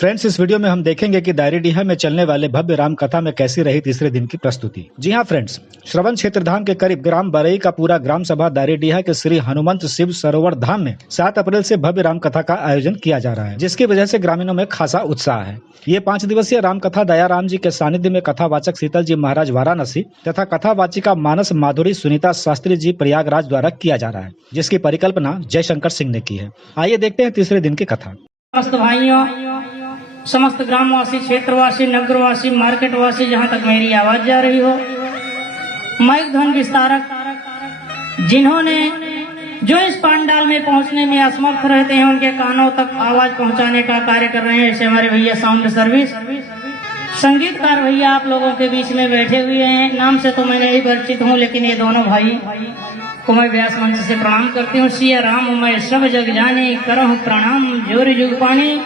Friends, इस video में हम देखेंगे कि दायरेडीहा में चलने वाले भव्य राम कथा में कैसी रही तीसरे दिन की प्रस्तुति। जी हां फ्रेंड्स, श्रवण क्षेत्रधाम के करीब ग्राम बरई का पूरा ग्राम सभा दायरेडीहा के श्री हनुमंत शिव सरोवर धाम में 7 अप्रैल से भव्य राम कथा का आयोजन किया जा रहा है, जिसकी वजह से ग्रामीणों में खासा उत्साह है। ये 5 दिवसीय राम कथा दयाराम जी के सानिध्य में कथावाचक शीतल जी महाराज वाराणसी तथा कथावाचिका मानस माधुरी सुनीता शास्त्री जी प्रयागराज द्वारा किया जा रहा है, जिसकी परिकल्पना जयशंकर सिंह ने की है। आइए देखते हैं तीसरे दिन की कथा। समस्त भाइयों, समस्त ग्रामवासी, क्षेत्रवासी, नगरवासी, मार्केटवासी, जहाँ तक मेरी आवाज जा रही हो, माइक ध्वनि विस्तारक जिन्होंने जो इस पंडाल में पहुंचने में असमर्थ रहते हैं, उनके कानों तक आवाज पहुंचाने का कार्य कर रहे हैं। ऐसे हमारे भैया साउंड सर्विस, संगीतकार भैया आप लोगों के बीच में बैठे हुए हैं। नाम से तो मैं नहीं परिचित हूँ, लेकिन ये दोनों भाई को मैं व्यास मंच से प्रणाम करती हूँ। सिया राम मैं सब जग जाने, करहूँ प्रणाम जोर जुग पानी।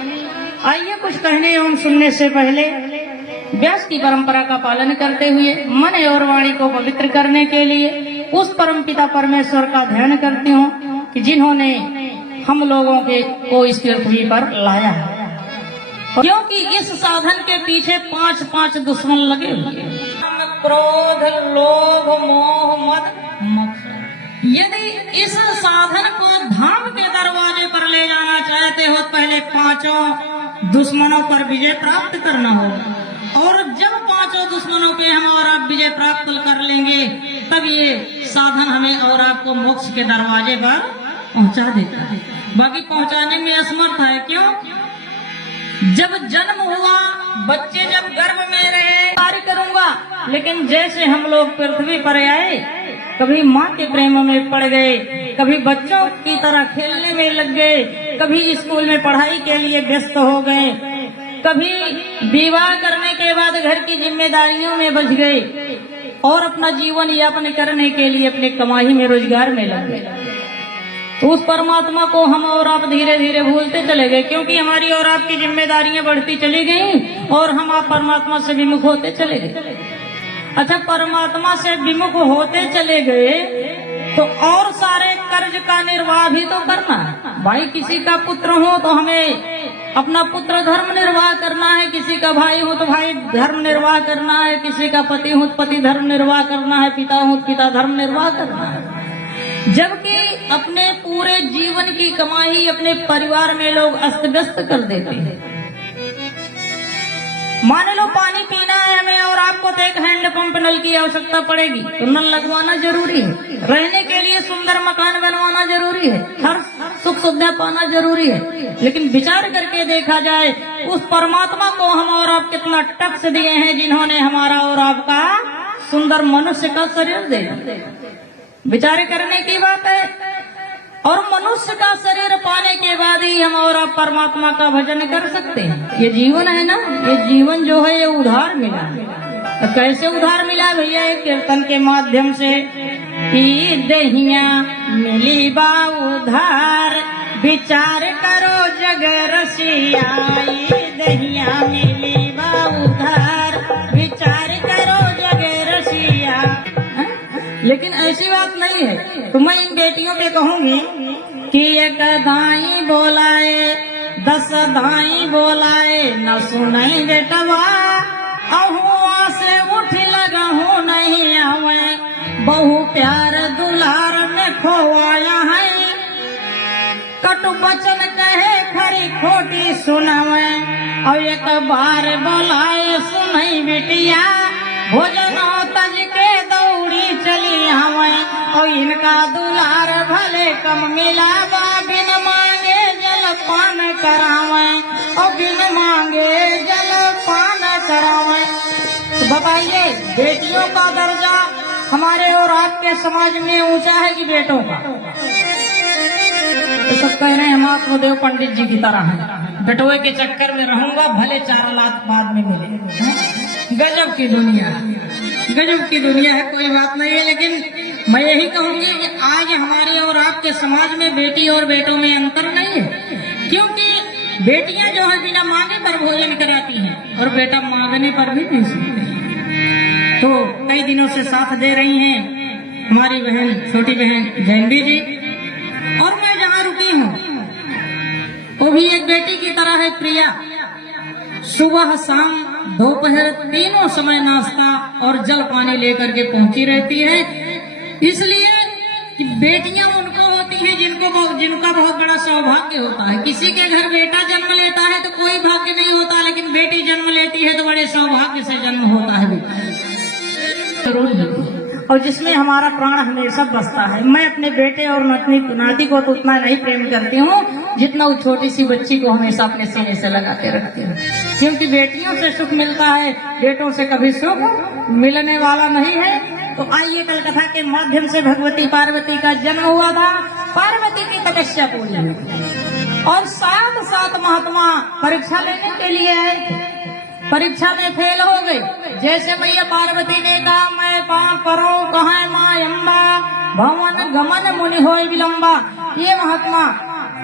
आइए कुछ कहने एवं सुनने से पहले व्यास की परंपरा का पालन करते हुए मन और वाणी को पवित्र करने के लिए उस परम पिता परमेश्वर का ध्यान करती हूँ कि जिन्होंने हम लोगों को इस पृथ्वी पर लाया है, क्योंकि इस साधन के पीछे 5 दुश्मन लगे हुए हैं। क्रोध, लोभ, मोह, मद, मत्सर। यदि इस साधन को धाम के दरवाजे पर ले जाना चाहते हो, पहले 5 दुश्मनों पर विजय प्राप्त करना होगा, और जब 5 दुश्मनों पे हम और आप विजय प्राप्त कर लेंगे, तब ये साधन हमें और आपको मोक्ष के दरवाजे पर पहुंचा देता है। बाकी पहुंचाने में असमर्थ है। क्यों? जब जन्म हुआ, बच्चे जब गर्भ में रहे, कार्य करूंगा, लेकिन जैसे हम लोग पृथ्वी पर आए, कभी माँ के प्रेम में पड़ गए, कभी बच्चों की तरह खेलने में लग गए, कभी स्कूल में पढ़ाई के लिए व्यस्त हो गए, कभी विवाह करने के बाद घर की जिम्मेदारियों में बच गए और अपना जीवन यापन करने के लिए अपने कमाई में, रोजगार में लग गए। तो उस परमात्मा को हम और आप धीरे धीरे भूलते चले गए, क्योंकि हमारी और आपकी जिम्मेदारियां बढ़ती चली गई और हम आप परमात्मा से विमुख होते चले गए। अच्छा, परमात्मा से विमुख होते चले गए तो और सारे कर्ज का निर्वाह भी तो करना है। भाई किसी का पुत्र हो तो हमें अपना पुत्र धर्म निर्वाह करना है, किसी का भाई हो तो भाई धर्म निर्वाह करना है, किसी का पति हो तो पति धर्म निर्वाह करना है, पिता हो तो पिता धर्म निर्वाह करना है। जबकि अपने पूरे जीवन की कमाई अपने परिवार में लोग अस्त व्यस्त कर देते हैं। मान लो पानी पीना है हमें और आपको तो एक हैंडपंप नल की आवश्यकता पड़ेगी, तो नल लगवाना जरूरी है। रहने के लिए सुंदर मकान बनवाना जरूरी है, हर सुख सुविधा पाना जरूरी है। लेकिन विचार करके देखा जाए, उस परमात्मा को हम और आप कितना टक्स दिए हैं, जिन्होंने हमारा और आपका सुंदर मनुष्य का शरीर दिया। विचार करने की बात है। और मनुष्य का शरीर पाने के बाद ही हम और आप परमात्मा का भजन कर सकते हैं। ये जीवन है ना, ये जीवन जो है ये उधार मिला है। तो कैसे उधार मिला भैया? एक कीर्तन के माध्यम से, ई दहिया मिली बा उधार, विचार करो जग रसिया। ई दहिया मिली बा उधार, विचार करो जग रसिया। लेकिन ऐसी बात नहीं है। तो मैं इन बेटियों पे कहूंगी कि एक दाई बोलाए 10 दाई बोलाए, न सुनाई बेटवा अहुआ से उठ लगहू नहीं आवे। बहु प्यार दुलार ने खोवाया है, कटु बचन कहे खरी खोटी सुनावे। और एक बार बोलाए सुनई बिटिया, भोजन तज के दौड़ी चली आवे। और इनका दुलार भले कम मिलावा, बिन मांगे जल पान करावे। और बिन मांगे जल पान करावे। तो बताइए, बेटियों का दर्जा हमारे और आपके समाज में ऊंचा है कि बेटों का? तो सब कह रहे हैं हम आत्मदेव पंडित जी की तरह हैं, बेटोए के चक्कर में रहूंगा, भले 4 लाख बाद में मिले। गजब की दुनिया, गजब की दुनिया है, कोई बात नहीं है। लेकिन मैं यही कहूंगी कि आज हमारे और आपके समाज में बेटी और बेटों में अंतर नहीं है, क्योंकि बेटियां जो है बिना मांगे पर भोजन कराती हैं और बेटा मांगने पर भी नहीं सुनते। तो कई दिनों से साथ दे रही हैं हमारी बहन, छोटी बहन जयंती जी। और मैं जहाँ रुकी हूँ वो भी एक बेटी की तरह है, प्रिया। सुबह शाम दोपहर तीनों समय नाश्ता और जल पानी लेकर के पहुंची रहती है। इसलिए कि बेटियां उनको होती हैं जिनका बहुत बड़ा सौभाग्य होता है। किसी के घर बेटा जन्म लेता है तो कोई भाग्य नहीं होता, लेकिन बेटी जन्म लेती है तो बड़े सौभाग्य से जन्म होता है और जिसमें हमारा प्राण हमेशा बसता है। मैं अपने बेटे और नाती को तो उतना नहीं प्रेम करती हूँ जितना उस छोटी सी बच्ची को हमेशा अपने सीने से लगा के रखती हूँ, क्योंकि बेटियों से सुख मिलता है, बेटों से कभी सुख मिलने वाला नहीं है। तो आइए कल कथा के माध्यम से भगवती पार्वती का जन्म हुआ था, पार्वती की तपस्या पूरी हुई और साथ साथ महात्मा परीक्षा लेने के लिए आए थे। परीक्षा में फेल हो गए। जैसे मैया पार्वती ने कहा मैं पाप करो कहा माँ अम्बा भवन गमन मुनि हो विलम्बा। ये महात्मा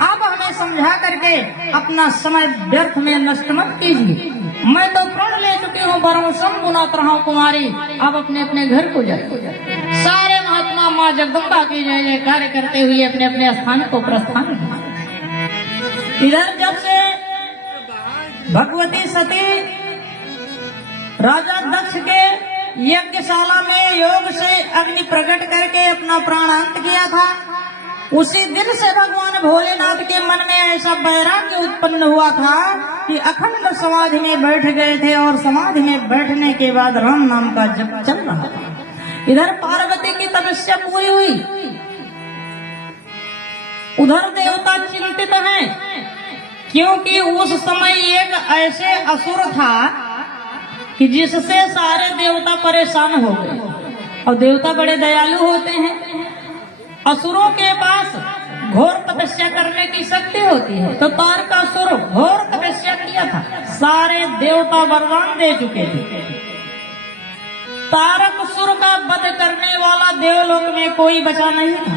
आप हमें समझा करके अपना समय व्यर्थ में नष्ट मत कीजिए। मैं तो प्रण ले चुकी हूँ, बरौसम गुनात रहा हूँ कुमारी, आप अपने अपने घर को जाए। सारे महात्मा माँ जगदम्बा की जय जयकार करते हुए अपने अपने स्थान को प्रस्थान। इधर जब से भगवती सती राजा दक्ष के यज्ञशाला में योग से अग्नि प्रकट करके अपना प्राणांत किया था, उसी दिन से भगवान भोलेनाथ के मन में ऐसा वैराग्य उत्पन्न हुआ था कि अखंड समाधि में बैठ गए थे और समाधि में बैठने के बाद राम नाम का जप चल रहा था। इधर पार्वती की तपस्या पूरी हुई, उधर देवता चिंतित हैं, क्योंकि उस समय एक ऐसे असुर था कि जिससे सारे देवता परेशान हो गए। और देवता बड़े दयालु होते हैं, असुरों के पास घोर तपस्या करने की शक्ति होती है। तो तारकासुर घोर तपस्या किया था, सारे देवता वरदान दे चुके थे। तारकासुर का वध करने वाला देवलोक में कोई बचा नहीं था।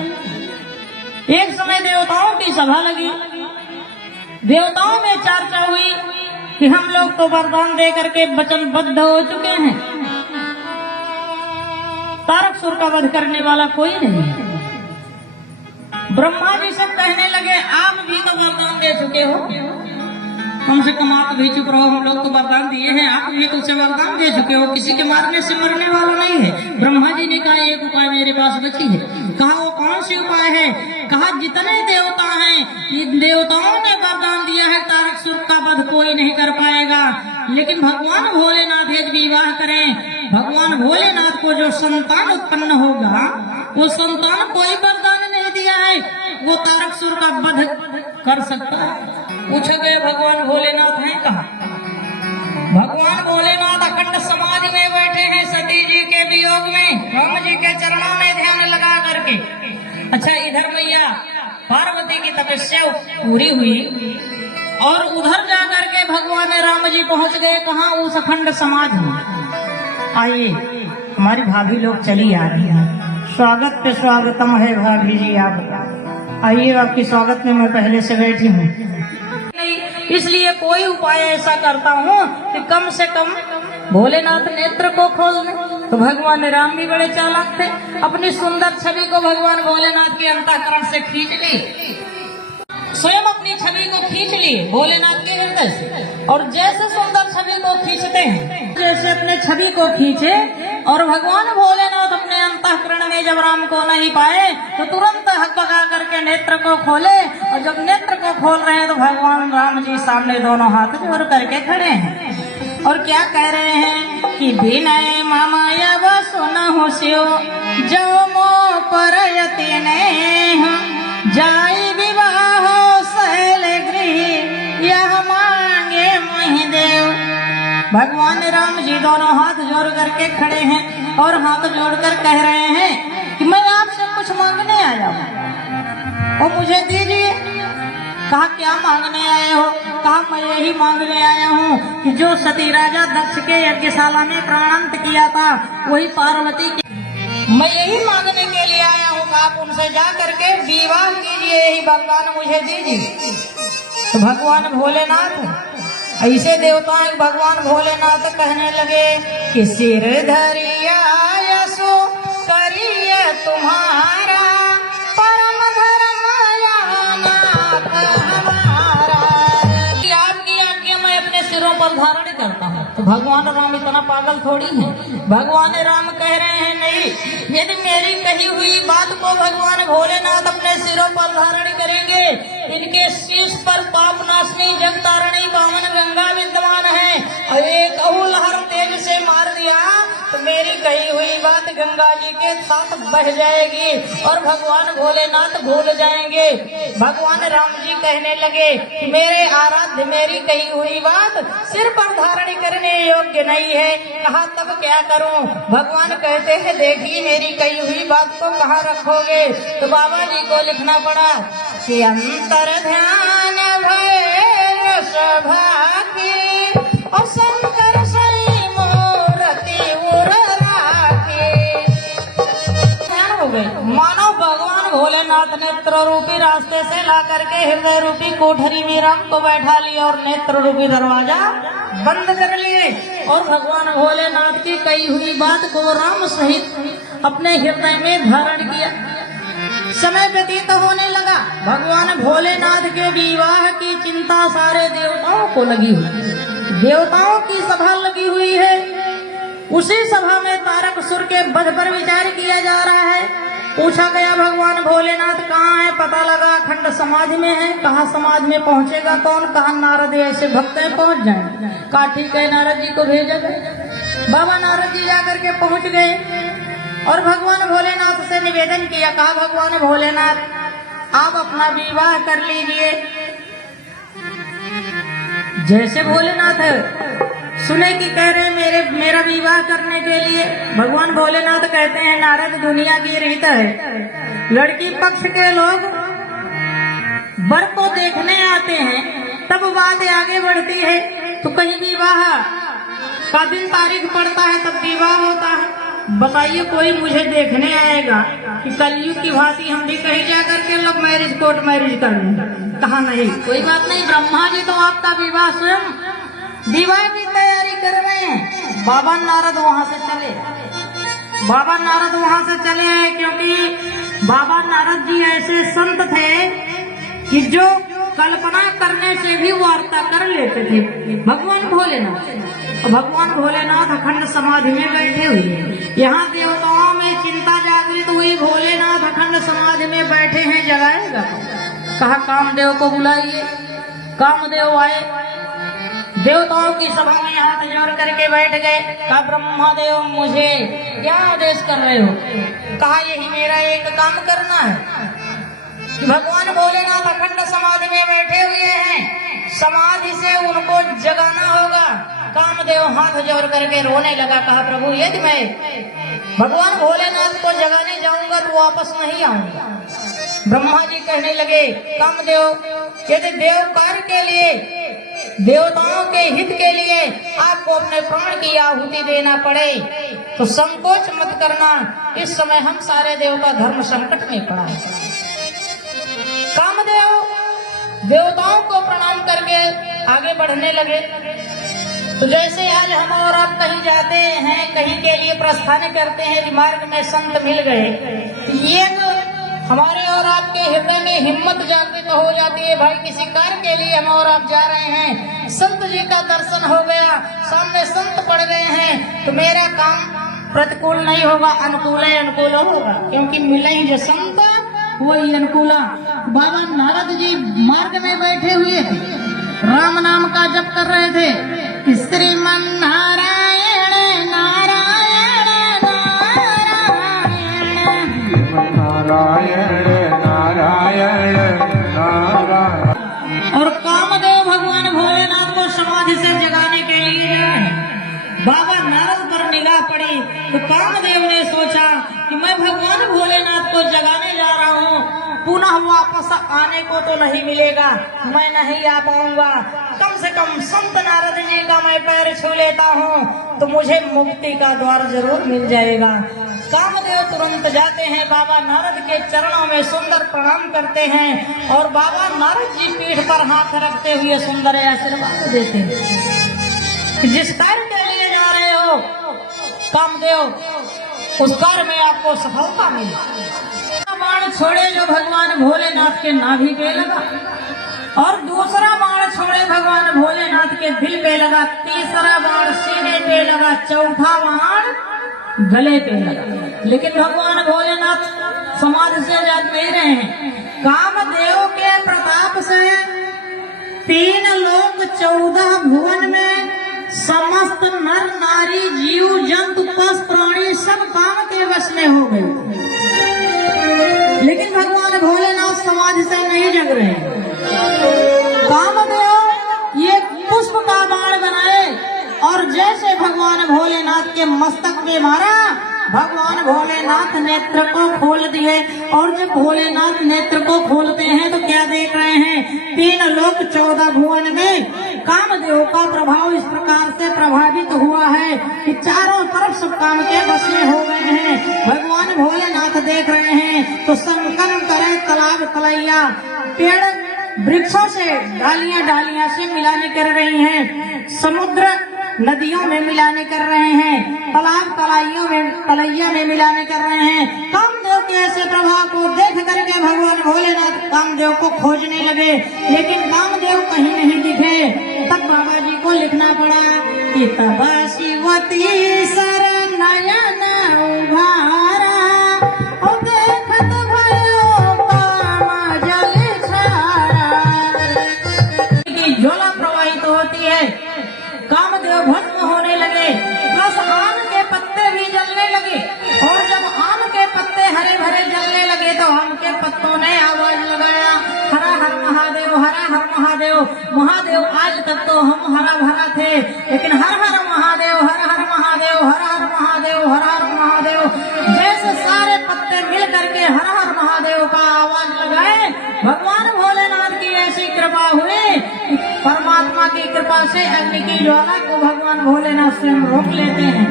एक समय देवताओं की सभा लगी, देवताओं में चर्चा हुई कि हम लोग तो वरदान दे करके वचनबद्ध हो चुके हैं, तारकासुर का वध करने वाला कोई नहीं है। ब्रह्मा जी से कहने लगे आप भी तो वरदान दे चुके हो, कम से कम आप भी चुप रहो, हम लोग तो वरदान दिए हैं, आप भी तो उसे वरदान दे चुके हो, किसी के मारने से मरने वाला नहीं है। ब्रह्मा जी ने कहा एक उपाय मेरे पास बची है। कहा वो कौन सी उपाय है? कहा जितने देवता हैं इन देवताओं ने वरदान दिया है तारकासुर का वध कोई नहीं कर पाएगा, लेकिन भगवान भोलेनाथ एक विवाह करें, भगवान भोलेनाथ को जो संतान उत्पन्न होगा वो संतान कोई वरदान नहीं दिया है, वो तारकासुर का वध कर सकता है। पूछे गए भगवान भोलेनाथ हैं कहाँ? भगवान भोलेनाथ अखंड समाधि में बैठे हैं, सती जी के वियोग में, राम जी के चरणों में ध्यान लगा करके। अच्छा, इधर मैया पार्वती की तपस्या पूरी हुई और उधर जा करके भगवान राम जी पहुंच गए कहाँ? उस अखंड समाधि में। आइए हमारी भाभी लोग चली आ रही है, स्वागत पे स्वागतम है भाभी जी, आप आइए, आपकी स्वागत में मैं पहले से बैठी हूँ। इसलिए कोई उपाय ऐसा करता हूँ कि कम से कम भोलेनाथ नेत्र को खोल दें। तो भगवान राम भी बड़े चालाक थे, अपनी सुंदर छवि को भगवान भोलेनाथ के अंतःकरण से खींच ली, स्वयं अपनी छवि को खींच ली भोलेनाथ के हृदय से। और जैसे सुंदर छवि को खींचते हैं, जैसे अपने छवि को खींचे और भगवान भोलेनाथ अपने अंतःकरण में जब राम को नहीं पाए तो तुरंत हकबका करके नेत्र को खोले, और जब नेत्र को खोल रहे हैं तो भगवान राम जी सामने दोनों हाथ जोड़ करके खड़े हैं और क्या कह रहे हैं कि विनय मामाया सुना हो शिव जो मो पर जाई विवाह शैल गृह यह मांगे मोहि देव। भगवान राम जी दोनों हाथ जोड़ करके खड़े हैं और हाथ जोड़कर कह रहे हैं कि मैं आपसे कुछ मांगने आया हूँ और मुझे दीजिए। कहा क्या मांगने आए हो? कहा मैं यही मांगने आया हूँ कि जो सती राजा दक्ष के यज्ञशाला में प्राणांत किया था वही पार्वती के, मैं यही मांगने के लिए आया हूँ कि आप उनसे जा करके विवाह कीजिए, यही वरदान मुझे दीजिए। तो भगवान भोलेनाथ ऐसे देवता हैं, भगवान भोलेनाथ कहने लगे कि सिर धरिया यसो करिए तुम्हारा परम धर्म नाथ हमारा। आपकी आज्ञा मैं अपने सिरों पर धारण करता हूँ। तो भगवान राम इतना पागल थोड़ी है। भगवान राम कह रहे हैं नहीं, यदि मेरी कही हुई बात को भगवान भोलेनाथ अपने सिरों पर धारण करेंगे, इनके शीश पर पाप नाशनी जगतारणी पावन गंगा विद्यमान है, और एक लहर तेज से मार दिया तो मेरी कही हुई बात गंगा जी के साथ बह जाएगी और भगवान भोलेनाथ भूल जाएंगे। भगवान राम जी कहने लगे कि मेरे आराध्य मेरी कही हुई बात सिर पर धारण करने योग्य नहीं है। कहा तब क्या करूं? भगवान कहते हैं देखिए मेरी कही हुई बात को कहाँ रखोगे? तो बाबा जी को लिखना पड़ा कि अंतर ध्यान भय सभा की और शंकर सही मूर्ति उर राखी। ध्यान हो गए। मानो भगवान भोलेनाथ नेत्र रूपी रास्ते से ला करके हृदय रूपी कोठरी में राम को बैठा लिया और नेत्र रूपी दरवाजा बंद कर लिए और भगवान भोलेनाथ की कही हुई बात को राम सहित अपने हृदय में धारण किया। समय व्यतीत होने लगा। भगवान भोलेनाथ के विवाह की चिंता सारे देवताओं को लगी हुई। देवताओं की सभा लगी हुई है। उसी सभा में तारक सुर के वध पर विचार किया जा रहा है। पूछा गया भगवान भोलेनाथ कहाँ है? पता लगा अखंड समाधि में है। कहा समाधि में पहुंचेगा कौन? कहा नारद ऐसे भक्त हैं पहुंच जाएंगे। कहा ठीक है, नारद जी को भेजा गया। बाबा नारद जी जाकर के पहुंच गए और भगवान भोलेनाथ से निवेदन किया। कहा भगवान भोलेनाथ आप अपना विवाह कर लीजिए। जैसे भोलेनाथ सुने कि कह रहे मेरा विवाह करने के लिए, भगवान भोलेनाथ कहते हैं नारद दुनिया की रीत है, लड़की पक्ष के लोग वर को देखने आते हैं तब बात आगे बढ़ती है। तो कहीं विवाह का दिन तारीख पड़ता है तब विवाह होता है। बताइए कोई मुझे देखने आएगा कि कलयुग की भांति हम भी कहीं जाकर के लव मैरिज कोर्ट मैरिज कर लें? कहा नहीं, कोई बात नहीं। ब्रह्मा जी तो आपका विवाह स्वयं विवाह की तैयारी कर रहे हैं। बाबा नारद वहां से चले। बाबा नारद वहां से चले हैं क्योंकि बाबा नारद जी ऐसे संत थे कि जो कल्पना करने से भी वार्ता कर लेते थे। भगवान भोलेनाथ, भगवान भोलेनाथ अखंड समाधि में बैठे हुए हैं। यहाँ देवताओं में चिंता जागृत हुई। भोलेनाथ अखंड समाधि में बैठे हैं, जगाएगा। कहा कामदेव को बुलाइए। कामदेव आए। देवताओं की सभा में हाथ जोड़ करके बैठ गए। कहा ब्रह्मादेव मुझे क्या आदेश कर रहे हो? कहा यही मेरा एक काम करना है कि भगवान भोलेनाथ अखंड समाधि में बैठे हुए हैं, समाधि से उनको जगाना होगा। कामदेव हाथ जोड़ करके रोने लगा। कहा प्रभु यदि मैं भगवान भोलेनाथ को जगाने जाऊंगा तो वापस नहीं आऊंगा। ब्रह्मा जी कहने लगे कामदेव यदि देव कार्य के लिए, देवताओं के हित के लिए आपको अपने प्राण की आहुति देना पड़े तो संकोच मत करना। इस समय हम सारे देवता धर्म संकट में पड़ा है। कामदेव देवताओं को प्रणाम करके आगे बढ़ने लगे। तो जैसे आज हम और आप कहीं जाते हैं, कहीं के लिए प्रस्थान करते हैं, मार्ग में संत मिल गए, ये तो हमारे और आपके हृदय में हिम्मत जागृत हो जाती है। भाई किसी कार्य के लिए हम और आप जा रहे हैं, संत जी का दर्शन हो गया, सामने संत पड़ गए हैं, तो मेरा काम प्रतिकूल नहीं होगा, अनुकूल होगा, क्योंकि मिले ही जो संत वही अनुकूला। बाबा नारद जी मार्ग में बैठे हुए थे, राम नाम का जप कर रहे थे। श्रीमन नारायण नारायण नारायण नारायण नारायण। और कामदेव भगवान भोलेनाथ को समाधि से जगाने के लिए बाबा नारद पर निगाह पड़ी तो कामदेव ने सोचा कि मैं भगवान भोलेनाथ को जगाने जा रहा हूँ, पुनः वापस आने को तो नहीं मिलेगा, मैं नहीं आ पाऊंगा। कम से कम संत नारद जी का मैं पैर छू लेता हूँ तो मुझे मुक्ति का द्वार जरूर मिल जाएगा। कामदेव तुरंत जाते हैं, बाबा नारद के चरणों में सुंदर प्रणाम करते हैं और बाबा नारद जी पीठ पर हाथ रखते हुए सुंदर आशीर्वाद देते हैं। जिस कार्य के लिए जा रहे हो कामदेव, उस कार्य में आपको सफलता मिले। बाण छोड़े जो भगवान भोलेनाथ के नाभि पे लगा, और दूसरा बाण छोड़े भगवान भोलेनाथ के दिल पे लगा, तीसरा बाण सीने पे लगा, चौथा बाण गले पे लगा। लेकिन भगवान भोलेनाथ समाधि से आजाद नहीं रहे हैं। कामदेव के प्रताप से 3 लोक 14 भुवन में समस्त नर नारी जीव जंतु पशु प्राणी सब काम के वश में हो गए। लेकिन भगवान भोलेनाथ समाधि से नहीं जग रहे। कामदेव ये पुष्प का बाण बनाए और जैसे भगवान भोलेनाथ के मस्तक में मारा, भगवान भोलेनाथ नेत्र को खोल दिए। और जब भोलेनाथ नेत्र को खोलते हैं तो क्या देख रहे हैं? 3 लोक 14 भुवन में कामदेव का प्रभाव इस प्रकार से प्रभावित हुआ है कि चारों तरफ सब काम के बस में हो गए हैं। भगवान भोलेनाथ देख रहे हैं तो संकल्प करे तालाब तलैया, पेड़ वृक्षों से डालियां डालियां से मिलाने कर रही हैं, समुद्र नदियों में मिलाने कर रहे हैं, तालाब तलैया में मिलाने कर रहे हैं। कामदेव के ऐसे प्रभाव को देख करके भगवान भोलेनाथ कामदेव को खोजने लगे, लेकिन कामदेव कहीं नहीं दिखे। तब बाबा जी को लिखना पड़ा कि तब शिवती सर नयन उघारा, देखत भयो काम जल छारा। ज्वाला प्रवाहित होती है, कामदेव भस्म होने लगे, प्लस आम के पत्ते भी जलने लगे। और जब आम के पत्ते हरे भरे जलने लगे तो आम के पत्तों ने आवाज लगाया, हरा हर महादेव, हरा हर महादेव। महादेव आज तक तो हम हरा भरा थे, लेकिन हर हर महादेव, हर हर महादेव, हर हर महादेव, हर हर महादेव। जैसे सारे पत्ते मिल करके हर हर महादेव का आवाज लगाए, भगवान भोलेनाथ की ऐसी कृपा हुई, परमात्मा की कृपा से अग्नि की ज्वाला को भगवान भोलेनाथ स्वयं रोक लेते हैं।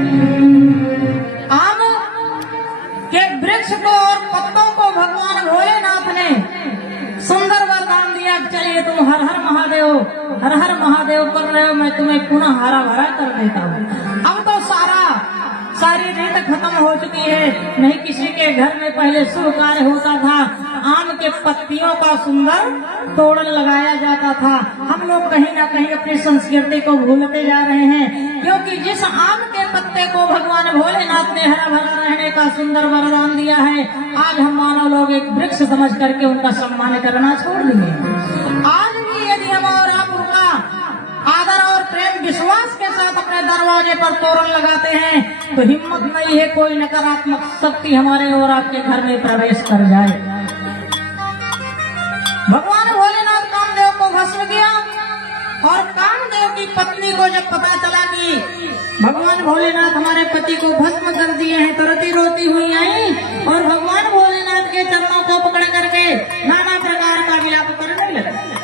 आम के वृक्ष को और पत्तों को भगवान भोलेनाथ ने सुंदर वरदान दिया, चलिए तुम हर हर महादेव, हर हर महादेव कर रहे हो, मैं तुम्हें पुनः हरा भरा कर देता हूँ। अब तो सारी रीत खत्म हो चुकी है। नहीं किसी के घर में पहले शुभ कार्य होता था, आम के पत्तियों का सुंदर तोरण लगाया जाता था। हम लोग कहीं ना कहीं अपनी संस्कृति को भूलते जा रहे हैं, क्योंकि जिस आम के पत्ते को भगवान भोलेनाथ ने हरा भरा रहने का सुंदर वरदान दिया है, आज हम मानव लोग एक वृक्ष समझ करके उनका सम्मान करना छोड़ दिए। आज भी यदि हम और आप उनका आदर और प्रेम विश्वास के साथ अपने दरवाजे पर तोरण लगाते हैं तो हिम्मत नहीं है कोई नकारात्मक शक्ति हमारे और आपके घर में प्रवेश कर जाए। भगवान भोलेनाथ कामदेव को भस्म किया और कामदेव की पत्नी को जब पता चला कि भगवान भोलेनाथ हमारे पति को भस्म कर दिए हैं तो रोती रोती हुई आई और भगवान भोलेनाथ के चरणों को पकड़ करके नाना प्रकार का विलाप करने लगे।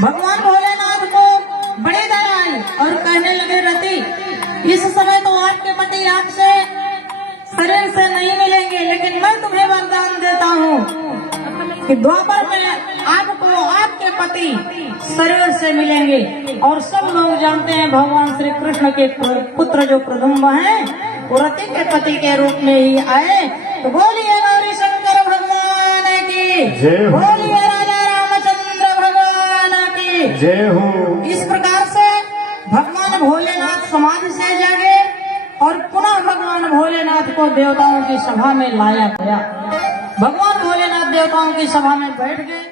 भगवान भोलेनाथ को बड़ी दया आई और कहने लगे, रति इस समय तो आपके पति आपसे शरीर से नहीं मिलेंगे, लेकिन मैं तुम्हें वरदान देता हूँ कि द्वापर में आपको आपके पति शरीर से मिलेंगे। और सब लोग जानते हैं भगवान श्री कृष्ण के पुत्र जो प्रदुम्न हैं वो रति के पति के रूप में ही आए। तो बोलिए गौरी शंकर भगवान की, बोलिए राजा रामचंद्र भगवान की जय हो। इस प्रकार से भगवान भोलेनाथ समाधि से जागे और पुनः भगवान भोलेनाथ को देवताओं की सभा में लाया गया। भगवान भोलेनाथ देवताओं की सभा में बैठ गए।